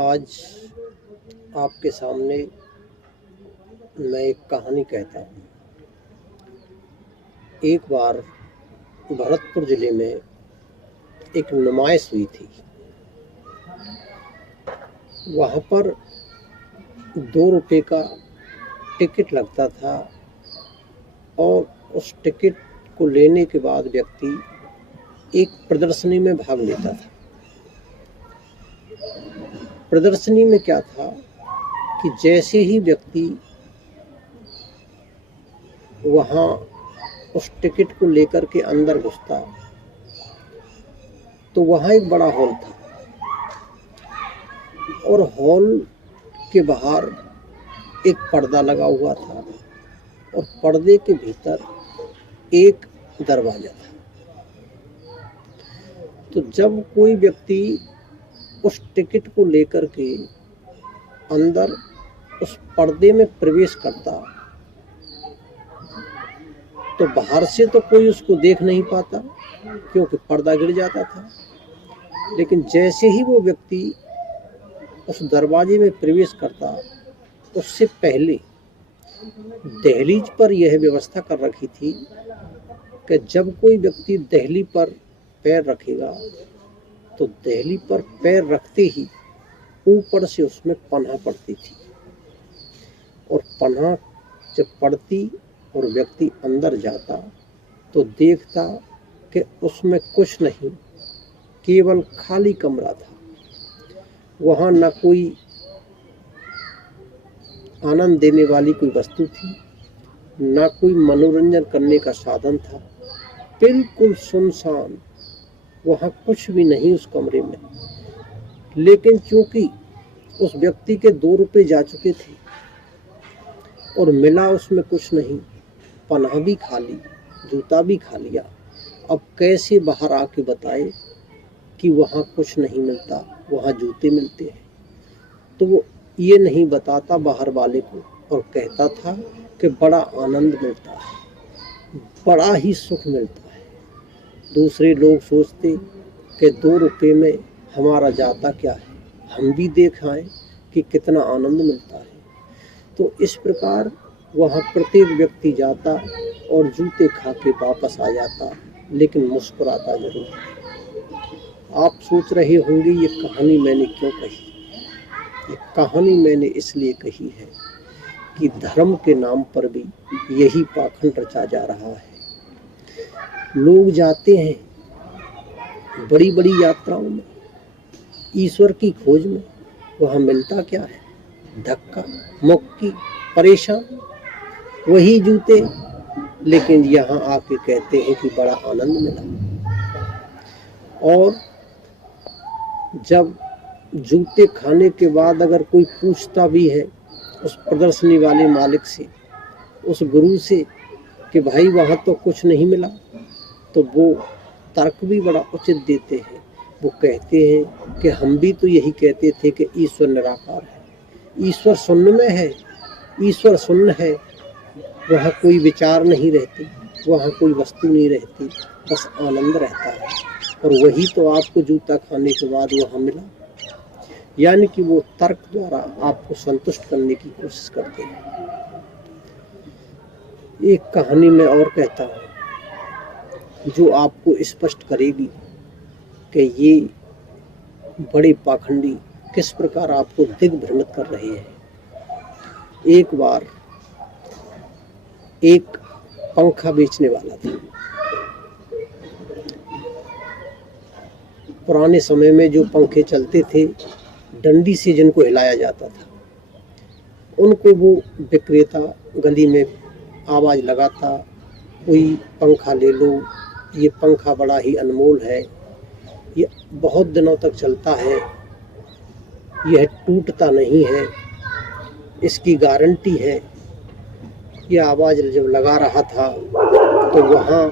आज आपके सामने मैं एक कहानी कहता हूँ। एक बार भरतपुर ज़िले में एक नुमाइश हुई थी। वहाँ पर 2 रुपये का टिकट लगता था और उस टिकट को लेने के बाद व्यक्ति एक प्रदर्शनी में भाग लेता था। प्रदर्शनी में क्या था कि जैसे ही व्यक्ति वहाँ उस टिकट को लेकर के अंदर घुसता तो वहाँ एक बड़ा हॉल था और हॉल के बाहर एक पर्दा लगा हुआ था और पर्दे के भीतर एक दरवाजा था। तो जब कोई व्यक्ति उस टिकट को लेकर के अंदर उस पर्दे में प्रवेश करता तो बाहर से तो कोई उसको देख नहीं पाता क्योंकि पर्दा गिर जाता था, लेकिन जैसे ही वो व्यक्ति उस दरवाजे में प्रवेश करता उससे पहले दहलीज पर यह व्यवस्था कर रखी थी कि जब कोई व्यक्ति दहली पर पैर रखेगा तो दहली पर पैर रखते ही ऊपर से उसमें पनाह पड़ती थी और पनाह जब पड़ती और व्यक्ति अंदर जाता तो देखता कि उसमें कुछ नहीं, केवल खाली कमरा था। वहाँ न कोई आनंद देने वाली कोई वस्तु थी, न कोई मनोरंजन करने का साधन था। बिल्कुल सुनसान, वहाँ कुछ भी नहीं उस कमरे में। लेकिन चूंकि उस व्यक्ति के 2 रुपये जा चुके थे और मिला उसमें कुछ नहीं, पनाह भी खाली, जूता भी खा लिया, अब कैसे बाहर आके बताए कि वहाँ कुछ नहीं मिलता, वहाँ जूते मिलते हैं। तो वो ये नहीं बताता बाहर वाले को और कहता था कि बड़ा आनंद मिलता है, बड़ा ही सुख मिलता है। दूसरे लोग सोचते कि 2 रुपये में हमारा जाता क्या है, हम भी देख आए कि कितना आनंद मिलता है। तो इस प्रकार वहाँ प्रत्येक व्यक्ति जाता और जूते खा के वापस आ जाता, लेकिन मुस्कुराता जरूर। आप सोच रहे होंगे ये कहानी मैंने क्यों कही। ये कहानी मैंने इसलिए कही है कि धर्म के नाम पर भी यही पाखंड रचा जा रहा है। लोग जाते हैं बड़ी बड़ी यात्राओं में, ईश्वर की खोज में, वहाँ मिलता क्या है, धक्का मुक्की, परेशान, वही जूते। लेकिन यहाँ आके कहते हैं कि बड़ा आनंद मिला। और जब जूते खाने के बाद अगर कोई पूछता भी है उस प्रदर्शनी वाले मालिक से, उस गुरु से कि भाई वहाँ तो कुछ नहीं मिला, तो वो तर्क भी बड़ा उचित देते हैं। वो कहते हैं कि हम भी तो यही कहते थे कि ईश्वर निराकार है, ईश्वर शून्य में है, ईश्वर शून्य है, वहाँ कोई विचार नहीं रहती, वहाँ कोई वस्तु नहीं रहती, बस आनंद रहता है। और वही तो आपको जूता खाने के बाद वहाँ मिला। यानी कि वो तर्क द्वारा आपको संतुष्ट करने की कोशिश करते हैं। एक कहानी में और कहता हूँ जो आपको स्पष्ट करेगी कि ये बड़े पाखंडी किस प्रकार आपको दिग्भ्रमित कर रहे हैं। एक बार एक पंखा बेचने वाला था। पुराने समय में जो पंखे चलते थे डंडी से जिनको हिलाया जाता था, उनको वो विक्रेता गली में आवाज़ लगाता, कोई पंखा ले लो, ये पंखा बड़ा ही अनमोल है, ये बहुत दिनों तक चलता है, यह टूटता नहीं है, इसकी गारंटी है। यह आवाज़ जब लगा रहा था तो वहाँ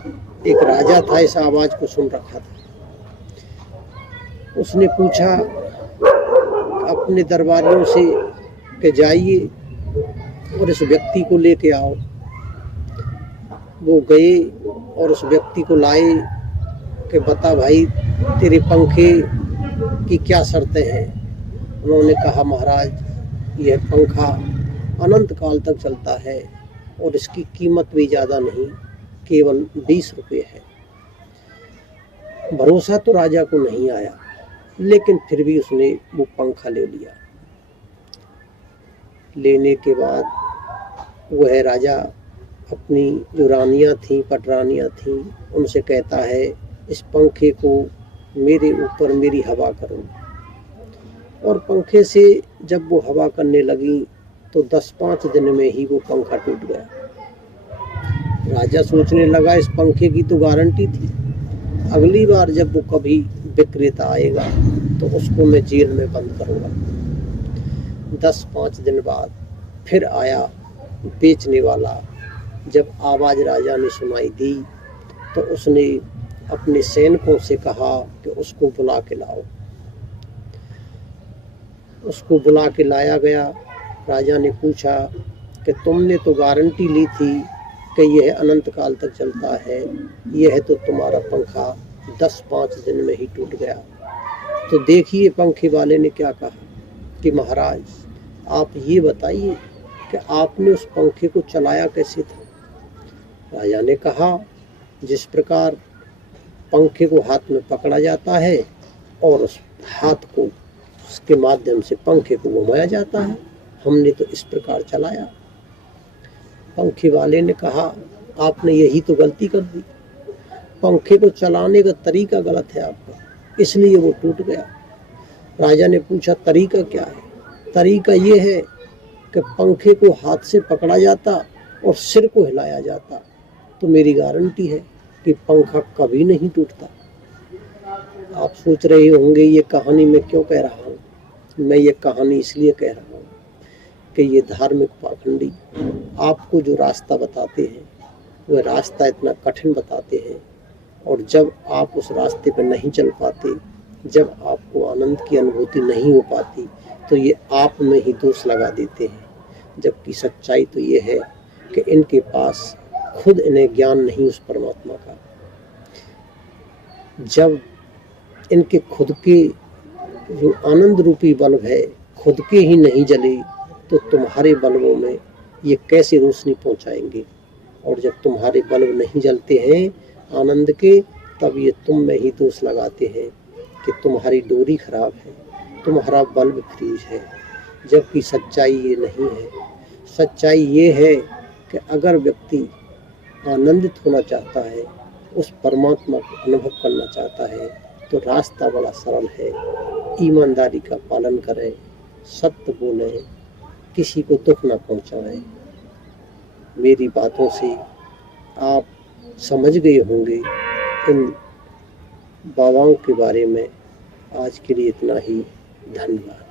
एक राजा था, इस आवाज़ को सुन रखा था। उसने पूछा अपने दरबारियों से कि जाइए और इस व्यक्ति को लेके आओ। वो गए और उस व्यक्ति को लाए कि बता भाई तेरे पंखे की क्या शर्तें हैं। उन्होंने कहा, महाराज, यह पंखा अनंत काल तक चलता है और इसकी कीमत भी ज़्यादा नहीं, केवल 20 रुपये है। भरोसा तो राजा को नहीं आया, लेकिन फिर भी उसने वो पंखा ले लिया। लेने के बाद वह राजा अपनी जो रानियां थीं, पटरानियां थीं, उनसे कहता है, इस पंखे को मेरे ऊपर मेरी हवा करो। और पंखे से जब वो हवा करने लगी तो 10-5 दिन में ही वो पंखा टूट गया। राजा सोचने लगा, इस पंखे की तो गारंटी थी, अगली बार जब वो कभी विक्रेता आएगा तो उसको मैं जेल में बंद करूँगा। 10-5 दिन बाद फिर आया बेचने वाला। जब आवाज़ राजा ने सुनाई दी तो उसने अपने सैनिकों से कहा कि उसको बुला के लाओ। उसको बुला के लाया गया। राजा ने पूछा कि तुमने तो गारंटी ली थी कि यह अनंत काल तक चलता है, यह तो तुम्हारा पंखा 10-5 दिन में ही टूट गया। तो देखिए पंखे वाले ने क्या कहा कि महाराज, आप ये बताइए कि आपने उस पंखे को चलाया कैसे था। राजा ने कहा, जिस प्रकार पंखे को हाथ में पकड़ा जाता है और उस हाथ को उसके माध्यम से पंखे को घुमाया जाता है, हमने तो इस प्रकार चलाया। पंखे वाले ने कहा, आपने यही तो गलती कर दी, पंखे को चलाने का तरीका गलत है आपका, इसलिए वो टूट गया। राजा ने पूछा, तरीका क्या है? तरीका ये है कि पंखे को हाथ से पकड़ा जाता और सिर को हिलाया जाता, तो मेरी गारंटी है कि पंखा कभी नहीं टूटता। आप सोच रहे होंगे ये कहानी मैं क्यों कह रहा हूँ। मैं ये कहानी इसलिए कह रहा हूँ कि ये धार्मिक पाखंडी आपको जो रास्ता बताते हैं वह रास्ता इतना कठिन बताते हैं, और जब आप उस रास्ते पर नहीं चल पाते, जब आपको आनंद की अनुभूति नहीं हो पाती, तो ये आप में ही दोष लगा देते हैं। जबकि सच्चाई तो ये है कि इनके पास खुद इन्हें ज्ञान नहीं उस परमात्मा का। जब इनके खुद के जो आनंद रूपी बल्ब है खुद के ही नहीं जले, तो तुम्हारे बल्बों में ये कैसे रोशनी पहुंचाएंगे। और जब तुम्हारे बल्ब नहीं जलते हैं आनंद के, तब ये तुम में ही दोष लगाते हैं कि तुम्हारी डोरी खराब है, तुम्हारा बल्ब फ्रीज है। जबकि सच्चाई ये नहीं है। सच्चाई ये है कि अगर व्यक्ति आनंदित होना चाहता है, उस परमात्मा को अनुभव करना चाहता है, तो रास्ता बड़ा सरल है। ईमानदारी का पालन करें, सत्य बोलें, किसी को दुख न पहुंचाएं। मेरी बातों से आप समझ गए होंगे इन बाबाओं के बारे में। आज के लिए इतना ही। धन्यवाद।